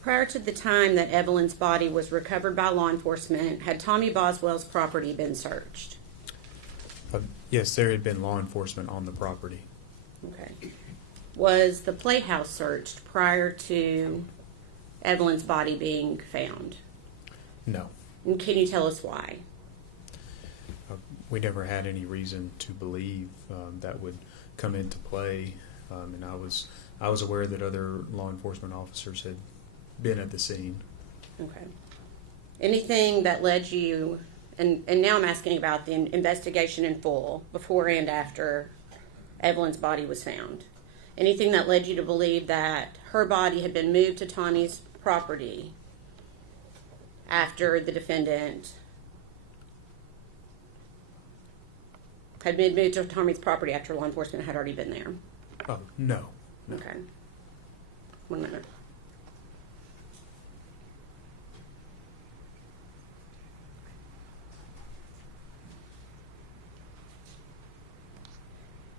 Prior to the time that Evelyn's body was recovered by law enforcement, had Tommy Boswell's property been searched? Yes, there had been law enforcement on the property. Okay. Was the playhouse searched prior to Evelyn's body being found? No. And can you tell us why? We never had any reason to believe that would come into play, and I was aware that other law enforcement officers had been at the scene. Okay. Anything that led you, and now I'm asking about the investigation in full, before and after Evelyn's body was found. Anything that led you to believe that her body had been moved to Tommy's property after the defendant had been moved to Tommy's property after law enforcement had already been there? Oh, no. Okay. 1 minute.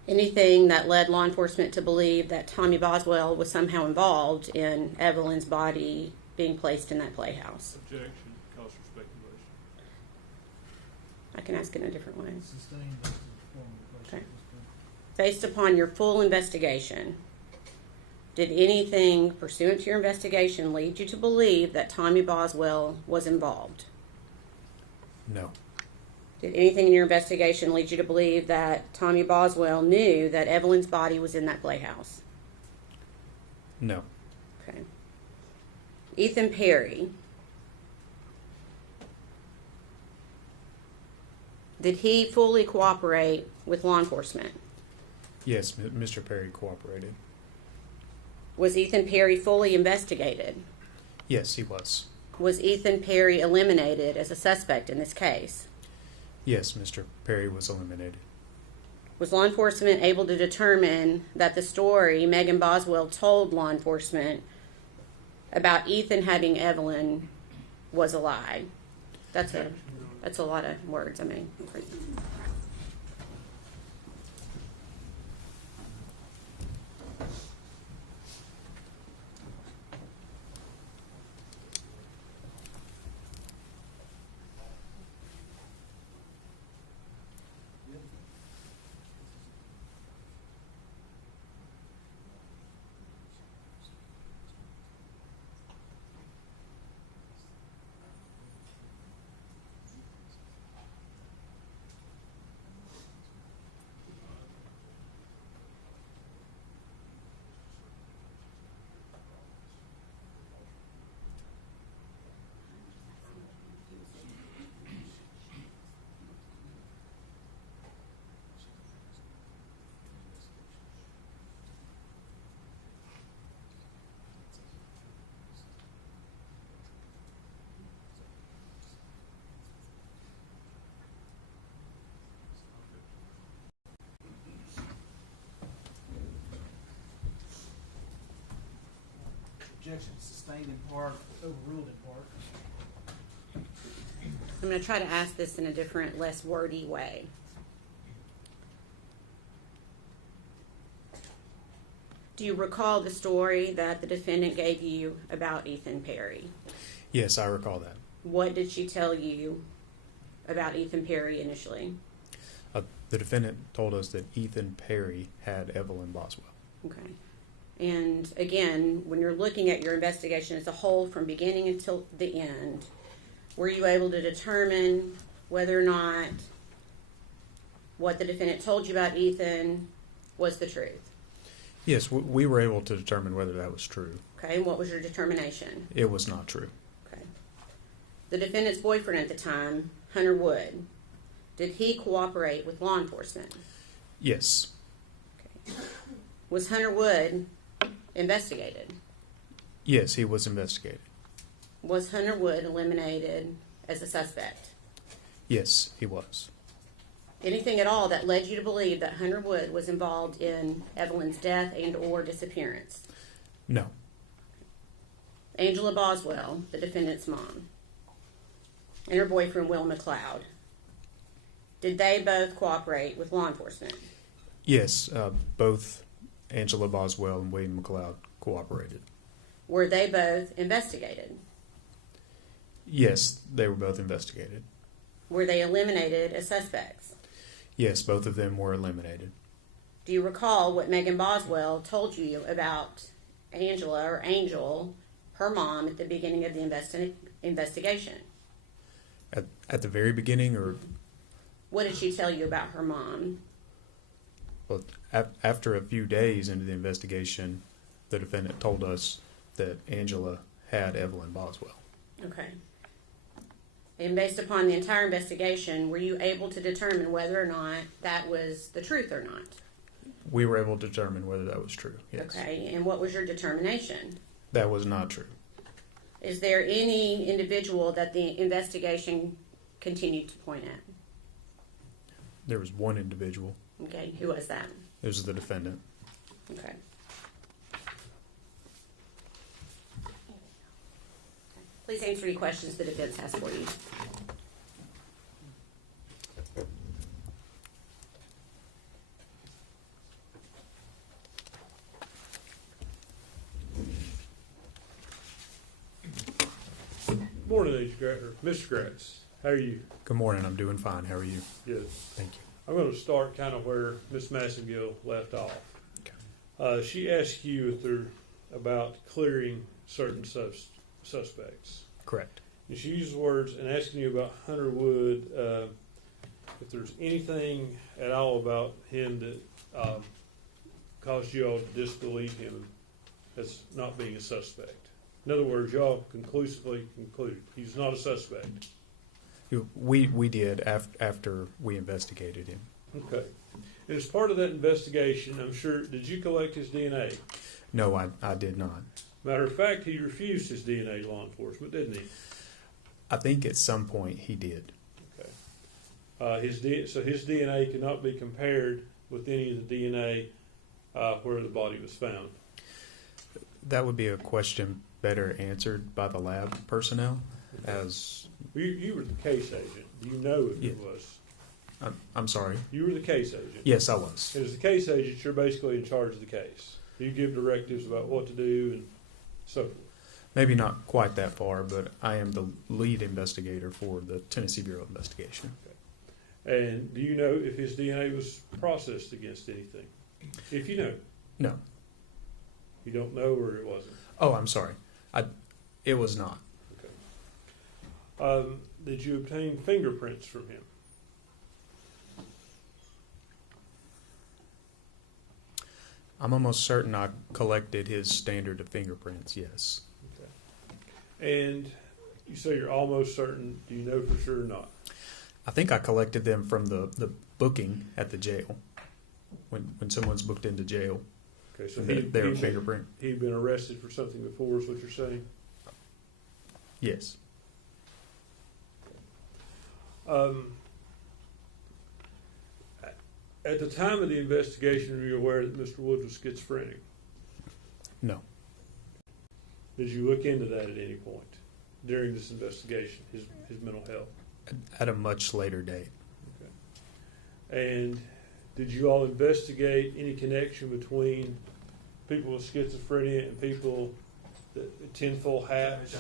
Anything that led law enforcement to believe that Tommy Boswell was somehow involved in Evelyn's body being placed in that playhouse? Objection, cause for speculation. I can ask it in a different way. Sustained based upon the question. Okay. Based upon your full investigation, did anything pursuant to your investigation lead you to believe that Tommy Boswell was involved? No. Did anything in your investigation lead you to believe that Tommy Boswell knew that Evelyn's body was in that playhouse? No. Okay. Ethan Perry. Did he fully cooperate with law enforcement? Yes, Mr. Perry cooperated. Was Ethan Perry fully investigated? Yes, he was. Was Ethan Perry eliminated as a suspect in this case? Yes, Mr. Perry was eliminated. Was law enforcement able to determine that the story Megan Boswell told law enforcement about Ethan having Evelyn was a lie? That's a lot of words. I mean. Objection sustained in part, overruled in part. I'm going to try to ask this in a different, less wordy way. Do you recall the story that the defendant gave you about Ethan Perry? Yes, I recall that. What did she tell you about Ethan Perry initially? The defendant told us that Ethan Perry had Evelyn Boswell. Okay. And again, when you're looking at your investigation as a whole from beginning until the end, were you able to determine whether or not what the defendant told you about Ethan was the truth? Yes, we were able to determine whether that was true. Okay, and what was your determination? It was not true. Okay. The defendant's boyfriend at the time, Hunter Wood, did he cooperate with law enforcement? Yes. Okay. Was Hunter Wood investigated? Yes, he was investigated. Was Hunter Wood eliminated as a suspect? Yes, he was. Anything at all that led you to believe that Hunter Wood was involved in Evelyn's death and or disappearance? No. Angela Boswell, the defendant's mom, and her boyfriend, Will McLeod, did they both cooperate with law enforcement? Yes, both Angela Boswell and Wayne McLeod cooperated. Were they both investigated? Yes, they were both investigated. Were they eliminated as suspects? Yes, both of them were eliminated. Do you recall what Megan Boswell told you about Angela or Angel, her mom, at the beginning of the investigation? At the very beginning, or What did she tell you about her mom? well, after a few days into the investigation, the defendant told us that Angela had Evelyn Boswell. Okay. And based upon the entire investigation, were you able to determine whether or not that was the truth or not? We were able to determine whether that was true. Yes. Okay, and what was your determination? That was not true. Is there any individual that the investigation continued to point at? There was one individual. Okay, who was that? It was the defendant. Okay. Please answer any questions the defense has for you. Morning, Mr. Gratz. How are you? Good morning. I'm doing fine. How are you? Good. Thank you. I'm going to start kind of where Miss Massengill left off. Okay. She asked you if they're about clearing certain suspects. Correct. And she used the words and asking you about Hunter Wood, if there's anything at all about him that caused you all to disbelieve him as not being a suspect. In other words, y'all conclusively concluded he's not a suspect. We did after we investigated him. Okay. And as part of that investigation, I'm sure, did you collect his DNA? No, I did not. Matter of fact, he refused his DNA to law enforcement, didn't he? I think at some point he did. Okay. So his DNA cannot be compared with any of the DNA where the body was found. That would be a question better answered by the lab personnel. As You were the case agent. Do you know if Yeah. it was? I'm sorry. You were the case agent. Yes, I was. And as the case agent, you're basically in charge of the case. You give directives about what to do and so forth. Maybe not quite that far, but I am the lead investigator for the Tennessee Bureau of Investigation. And do you know if his DNA was processed against anything? If you know. No. You don't know, or it wasn't? Oh, I'm sorry. It was not. Did you obtain fingerprints from him? I'm almost certain I collected his standard of fingerprints, yes. And you say you're almost certain. Do you know for sure or not? I think I collected them from the booking at the jail. When someone's booked into jail, Okay, so their fingerprint. he'd been arrested for something before, is what you're saying? Yes. At the time of the investigation, were you aware that Mr. Wood was schizophrenic? No. Did you look into that at any point during this investigation, his mental health? At a much later date. And did you all investigate any connection between people with schizophrenia and people that tinfoil hats?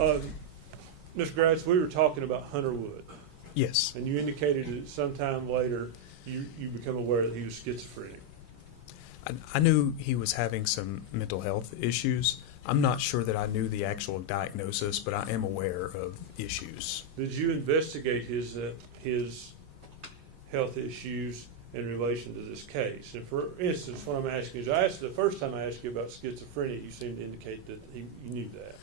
Mr. Gratz, we were talking about Hunter Wood, Yes. and you indicated that sometime later you become aware that he was schizophrenic. I knew he was having some mental health issues. I'm not sure that I knew the actual diagnosis, but I am aware of issues. Did you investigate his health issues in relation to this case? And for instance, what I'm asking is, the first time I asked you about schizophrenia, you seemed to indicate that you knew that.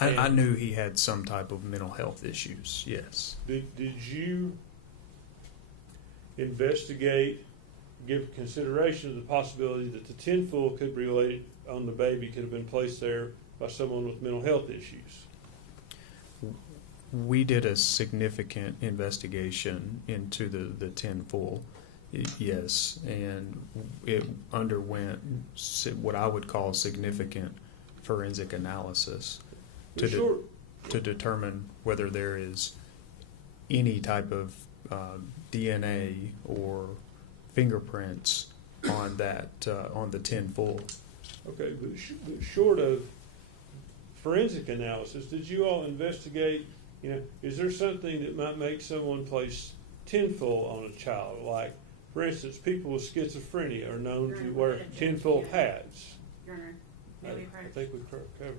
I knew he had some type of mental health issues, yes. Did you investigate, give consideration to the possibility that the tinfoil could be related on the baby, could have been placed there by someone with mental health issues? We did a significant investigation into the tinfoil, yes, and it underwent what I would call significant forensic analysis to determine whether there is any type of DNA or fingerprints on that on the tinfoil. Okay, but short of forensic analysis, did you all investigate, is there something that might make someone place tinfoil on a child? Like, for instance, people with schizophrenia are known to wear tinfoil hats. Your Honor, may we approach? I think we covered that.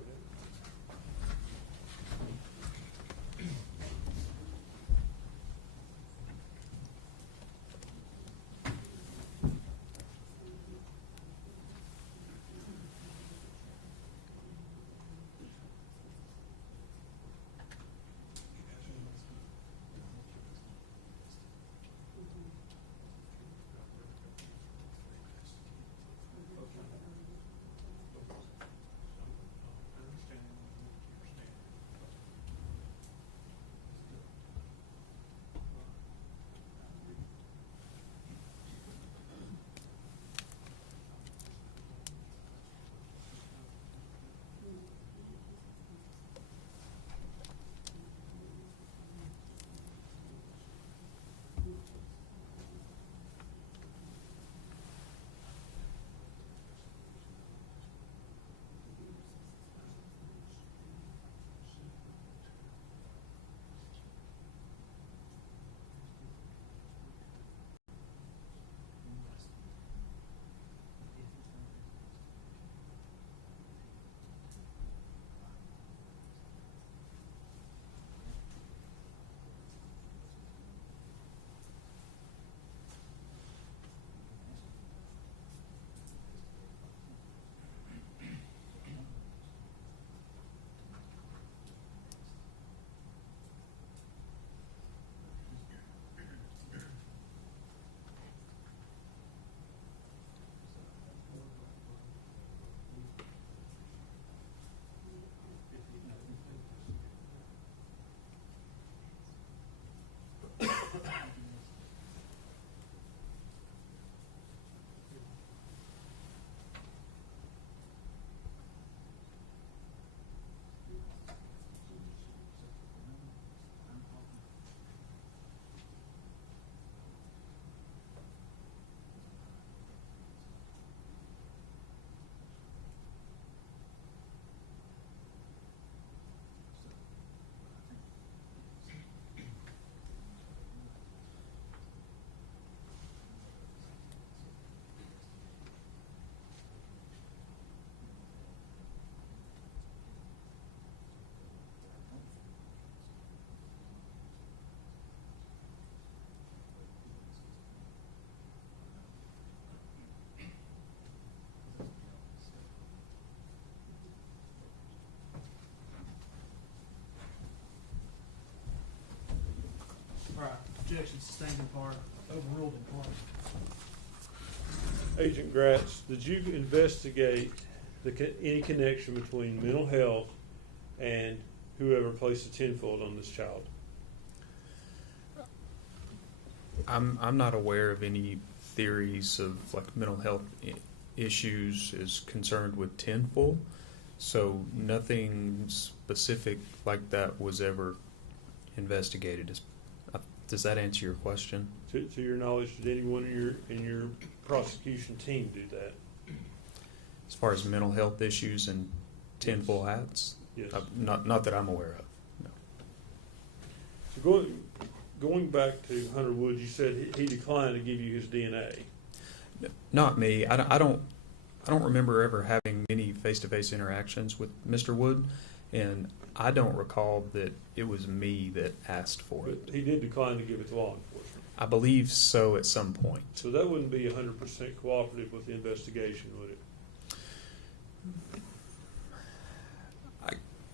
All right, objection sustained in part, overruled in part. Agent Gratz, did you investigate any connection between mental health and whoever placed the tinfoil on this child? I'm not aware of any theories of like mental health issues is concerned with tinfoil, so nothing specific like that was ever investigated. Does that answer your question? To your knowledge, did anyone in your prosecution team do that? As far as mental health issues and tinfoil hats? Yes. Not that I'm aware of. No. So going back to Hunter Woods, you said he declined to give you his DNA. Not me. I don't remember ever having many face-to-face interactions with Mr. Wood, and I don't recall that it was me that asked for But it. he did decline to give it to law enforcement. I believe so at some point. So that wouldn't be 100% cooperative with the investigation, would it?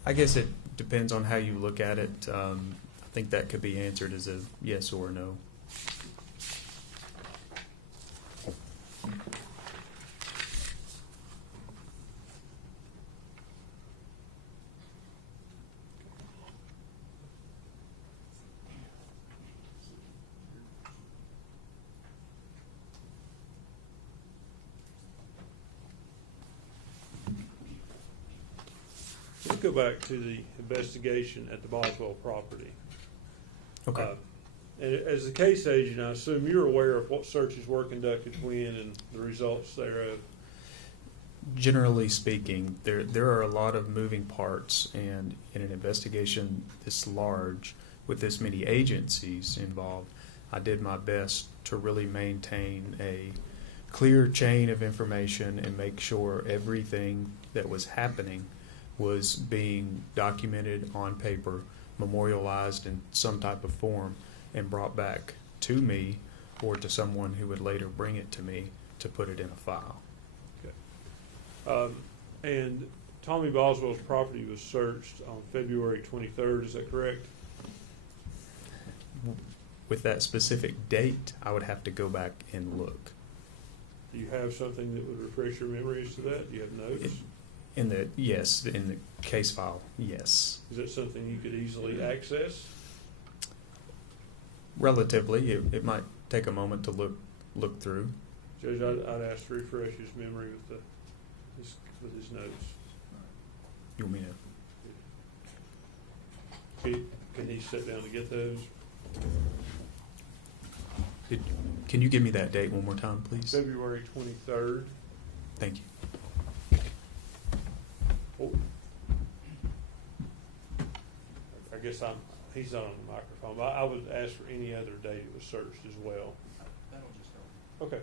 I guess it depends on how you look at it. I think that could be answered as a yes or no. Let's go back to the investigation at the Boswell property. Okay. And as the case agent, I assume you're aware of what searches were conducted when and the results thereof. Generally speaking, there are a lot of moving parts, and in an investigation this large, with this many agencies involved, I did my best to really maintain a clear chain of information and make sure everything that was happening was being documented on paper, memorialized in some type of form, and brought back to me or to someone who would later bring it to me to put it in a file. And Tommy Boswell's property was searched on February 23rd, is that correct? With that specific date, I would have to go back and look. Do you have something that would refresh your memory as to that? Do you have notes? In the case file, yes. Is that something you could easily access? Relatively, it might take a moment to look through. Judge, I'd ask to refresh his memory with his notes. You want me to? Can he sit down to get those? Can you give me that date one more time, please? February 23rd. Thank you. Oh. I guess he's not on the microphone, but I would ask for any other date it was searched as well. That'll just help. Okay.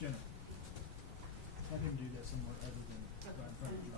Jenna, have him do that somewhere other than right in front of you.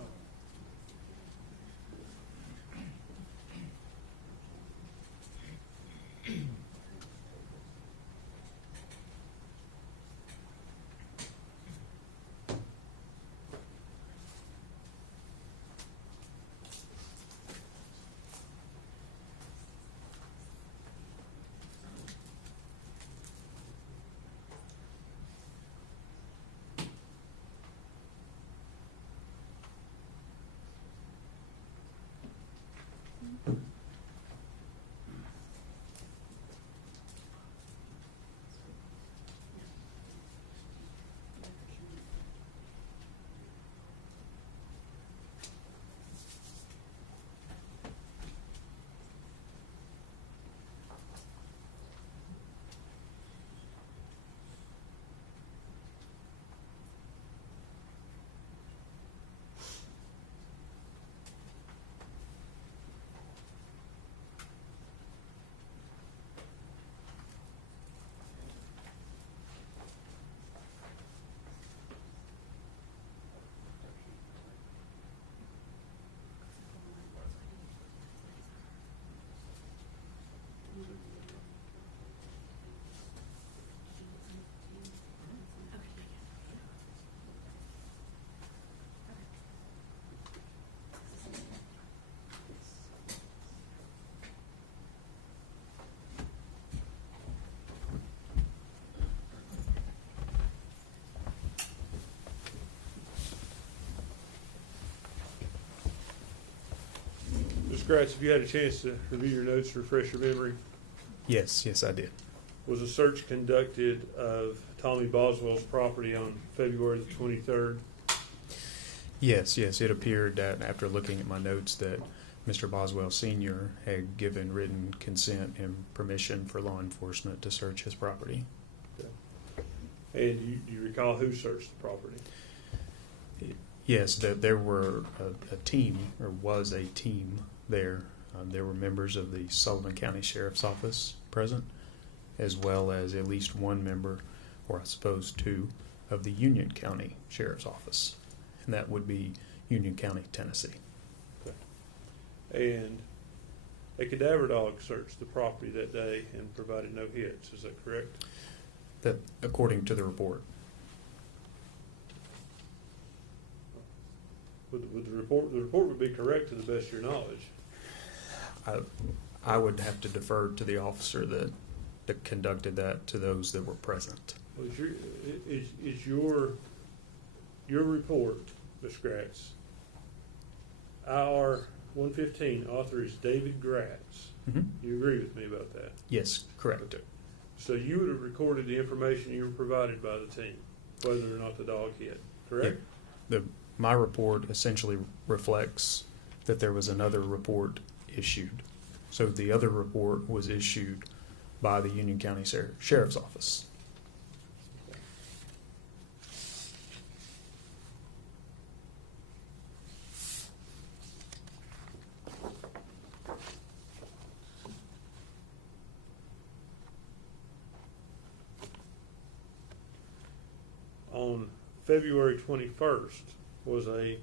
Mr. Gratz, if you had a chance to review your notes to refresh your memory, Yes, I did. was a search conducted of Tommy Boswell's property on February the 23rd? Yes, it appeared that after looking at my notes that Mr. Boswell Sr. had given written consent and permission for law enforcement to search his property. And do you recall who searched the property? Yes, that there were a team, or was a team there. There were members of the Sullivan County Sheriff's Office present, as well as at least one member, or I suppose two, of the Union County Sheriff's Office. And that would be Union County, Tennessee. And a cadaver dog searched the property that day and provided no hits. Is that correct? That, according to the report. Would the report would be correct to the best of your knowledge? I would have to defer to the officer that conducted that to those that were present. Well, is your report, Ms. Gratz, IR 115, author is David Gratz. Mm-hmm. You agree with me about that? Yes, correct. So you would have recorded the information you were provided by the team, whether or not the dog hit, correct? My report essentially reflects that there was another report issued. So the other report was issued by the Union County Sheriff's Office. On February 21st was a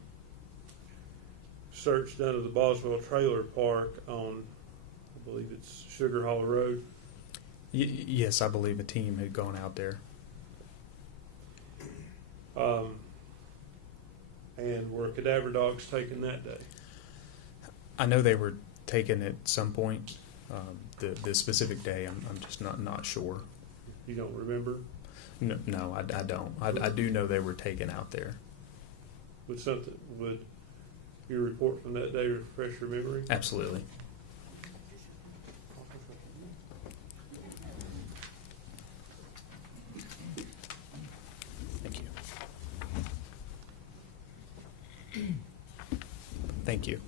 search done of the Boswell Trailer Park on, I believe it's Sugar Hollow Road. Yes, I believe a team had gone out there. And were cadaver dogs taken that day? I know they were taken at some point. The specific day, I'm just not sure. You don't remember? No, I don't. I do know they were taken out there. Would your report from that day refresh your memory? Absolutely. Thank you. Thank you.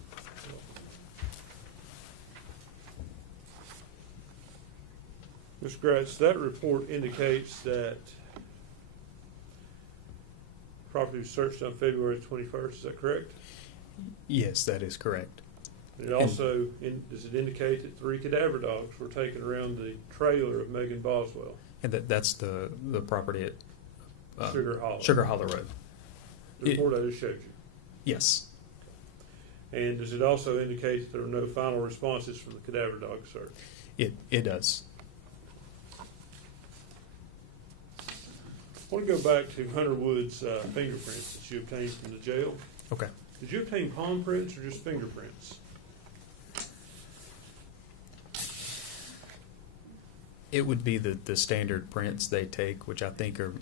Ms. Gratz, that report indicates that property was searched on February 21st, is that correct? Yes, that is correct. It also, does it indicate that 3 cadaver dogs were taken around the trailer of Megan Boswell? And that's the property at Sugar Hollow. Sugar Hollow Road. The report I just showed you. Yes. And does it also indicate that there were no final responses from the cadaver dog search? It does. I want to go back to Hunter Wood's fingerprints that you obtained from the jail. Okay. Did you obtain palm prints or just fingerprints? It would be the standard prints they take, which I think are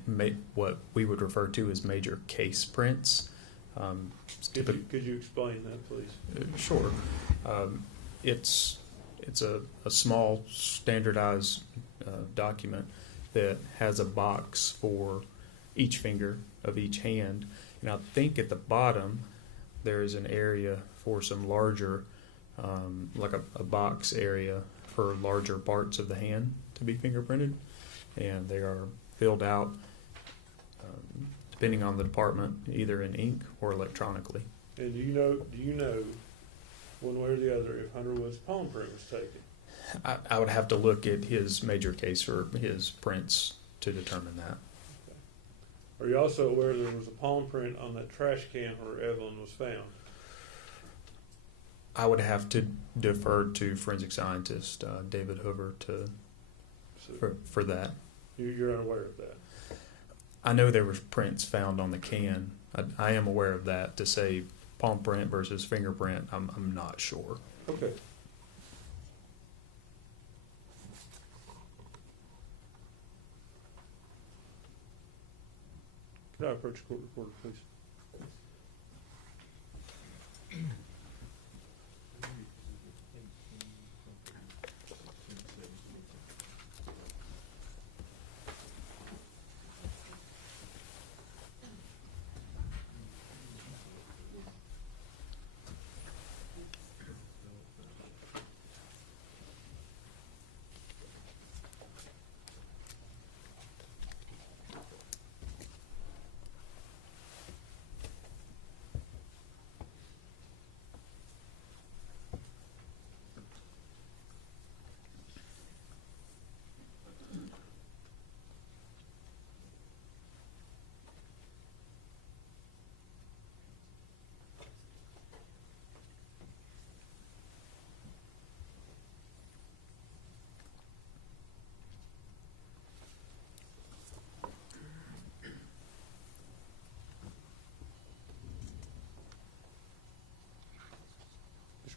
what we would refer to as major case prints. Could you explain that, please? Sure. It's a small standardized document that has a box for each finger of each hand. And I think at the bottom there is an area for some larger, like a box area for larger parts of the hand to be fingerprinted. And they are filled out, depending on the department, either in ink or electronically. And do you know one way or the other if Hunter Wood's palm print was taken? I would have to look at his major case or his prints to determine that. Are you also aware there was a palm print on that trash can where Evelyn was found? I would have to defer to forensic scientist David Hoover for that. You're unaware of that? I know there were prints found on the can. I am aware of that. To say palm print versus fingerprint, I'm not sure. Okay. Can I approach the court reporter, please?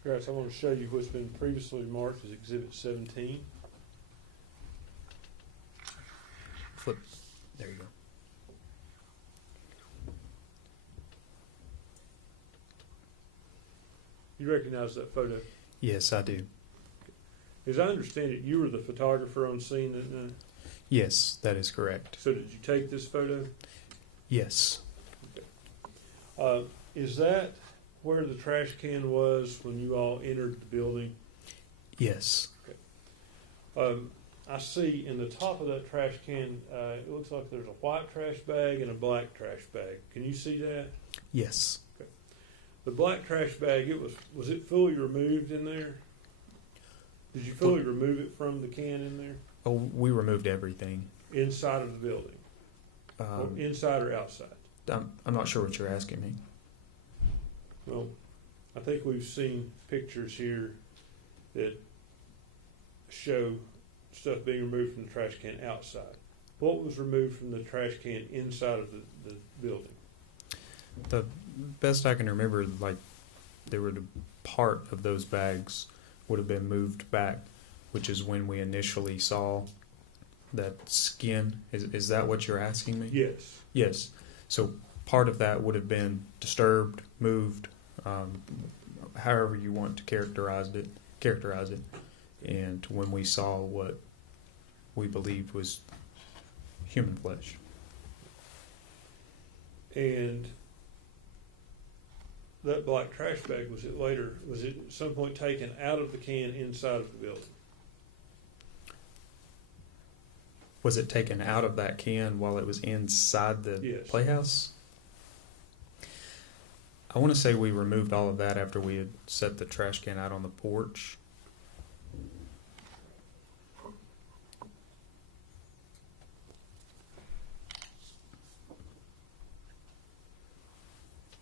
Mr. Gratz, I want to show you what's been previously marked as Exhibit 17. Flip. There you go. You recognize that photo? Yes, I do. As I understand it, you were the photographer on scene that night. Yes, that is correct. So did you take this photo? Yes. Is that where the trash can was when you all entered the building? Yes. I see in the top of that trash can, it looks like there's a white trash bag and a black trash bag. Can you see that? Yes. The black trash bag, was it fully removed in there? Did you fully remove it from the can in there? Oh, we removed everything. Inside of the building? Or inside or outside? I'm not sure what you're asking me. Well, I think we've seen pictures here that show stuff being removed from the trash can outside. What was removed from the trash can inside of the building? The best I can remember, like, there were the part of those bags would have been moved back, which is when we initially saw that skin. Is that what you're asking me? Yes. Yes. So part of that would have been disturbed, moved, however you want to characterize it. And when we saw what we believed was human flesh. And that black trash bag, was it at some point taken out of the can inside of the building? Was it taken out of that can while it was inside the Yes. playhouse? I want to say we removed all of that after we had set the trash can out on the porch.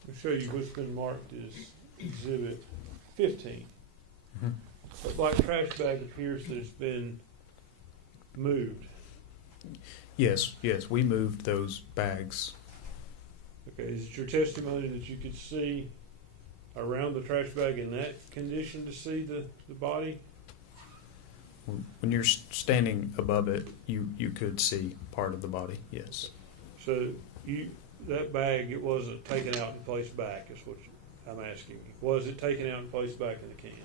I'll show you what's been marked as Exhibit 15. Mhm. The black trash bag appears that it's been moved. Yes, we moved those bags. Okay, is it your testimony that you could see around the trash bag in that condition to see the body? When you're standing above it, you could see part of the body, yes. So that bag, it wasn't taken out and placed back, is what I'm asking you. Was it taken out and placed back in the can?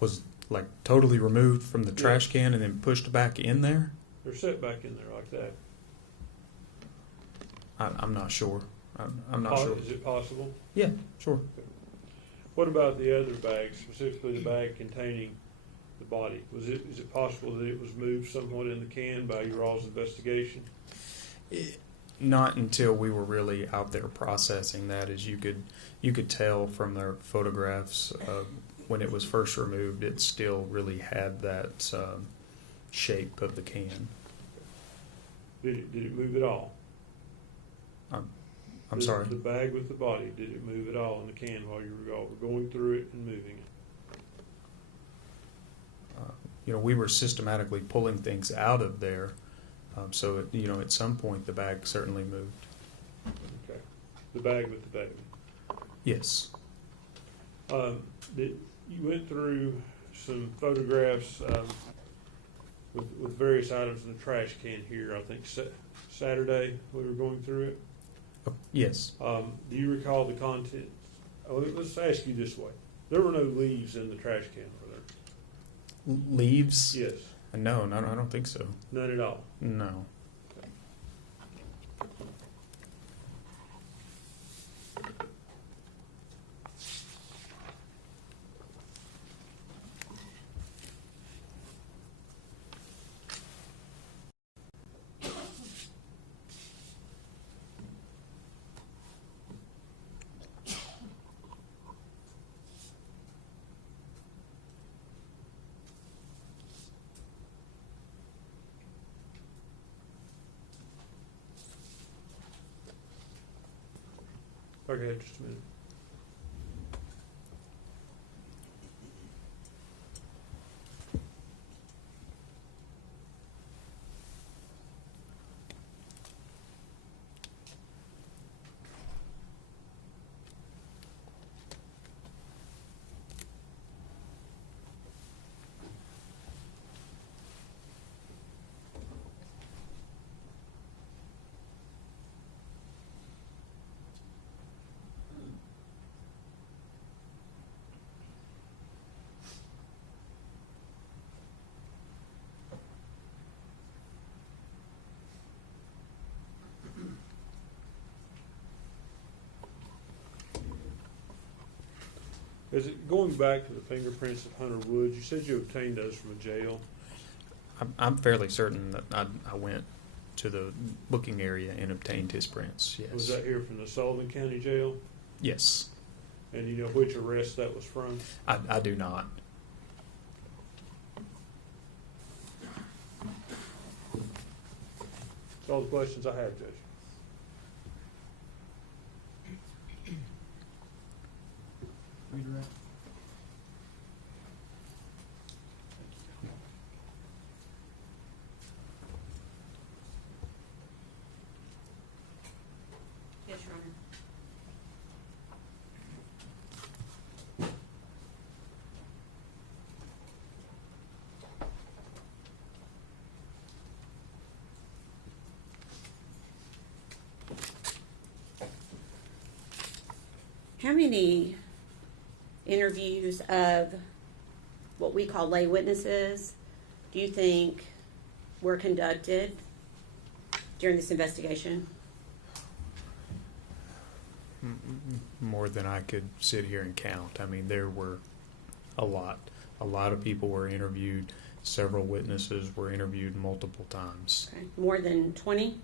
Was like totally removed from the trash can and then pushed back in there? They're set back in there like that. I'm not sure. I'm not sure. Is it possible? Yeah, sure. What about the other bag, specifically the bag containing the body? Is it possible that it was moved somewhat in the can by your all's investigation? Not until we were really out there processing that. As you could tell from their photographs, when it was first removed, it still really had that shape of the can. Did it move at all? I'm sorry. The bag with the body, did it move at all in the can while you were going through it and moving it? We were systematically pulling things out of there. So, at some point the bag certainly moved. Okay. The bag with the baby. Yes. You went through some photographs with various items in the trash can here. I think Saturday we were going through it. Oh, yes. Do you recall the contents? Let's ask you this way. There were no leaves in the trash can, were there? Leaves? Yes. No, I don't think so. None at all? No. Okay, just a minute. Is it going back to the fingerprints of Hunter Woods? You said you obtained those from a jail. I'm fairly certain that I went to the booking area and obtained his prints. Yes. Was that here from the Sullivan County Jail? Yes. And you know which arrest that was from? I do not. That's all the questions I have, Judge. Redirect. Yes, Your Honor. How many interviews of what we call lay witnesses do you think were conducted during this investigation? More than I could sit here and count. I mean, there were a lot. A lot of people were interviewed. Several witnesses were interviewed multiple times. Okay. More than 20?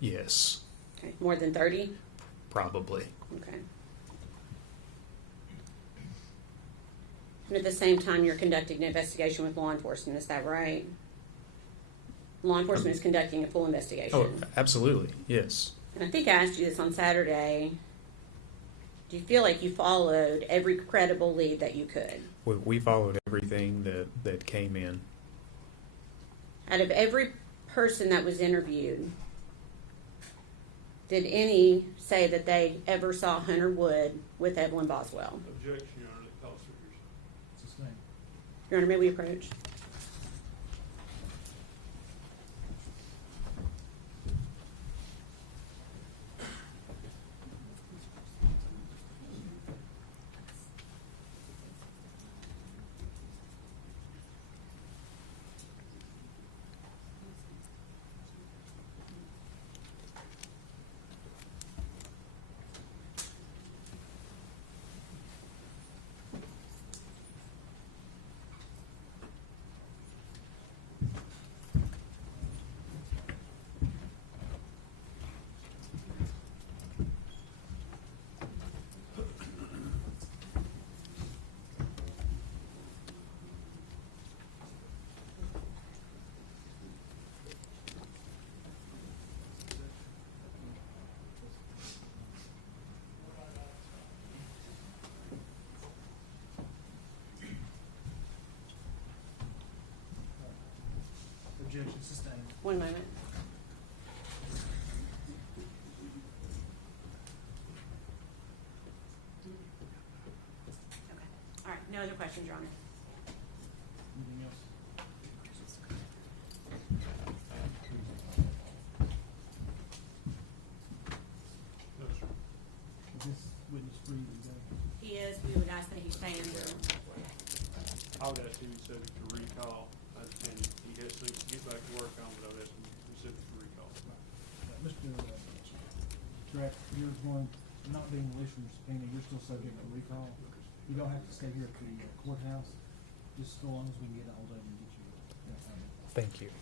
Yes, Okay. More than 30? probably. Okay. And at the same time, you're conducting an investigation with law enforcement, is that right? Law enforcement is conducting a full investigation. Oh, absolutely. Yes. And I think I asked you this on Saturday. Do you feel like you followed every credible lead that you could? We followed everything that came in. Out of every person that was interviewed, did any say that they ever saw Hunter Wood with Evelyn Boswell? Objection, Your Honor, that calls for hearsay. Sustained. Your Honor, may we approach? Objection sustained. One moment. Okay. All right. No other questions, Your Honor. Anything else? No, sir. Is this witness free today? He is. We would ask that he stay under. I would ask him subject to recall. I understand he has things to get back to work on, but I would ask him subject to recall. Mr. Gratz, you're going, not being released from your subpoena, you're still subject to recall. You don't have to stay here at the courthouse, just so long as we can get a hold of you and get you. Thank you.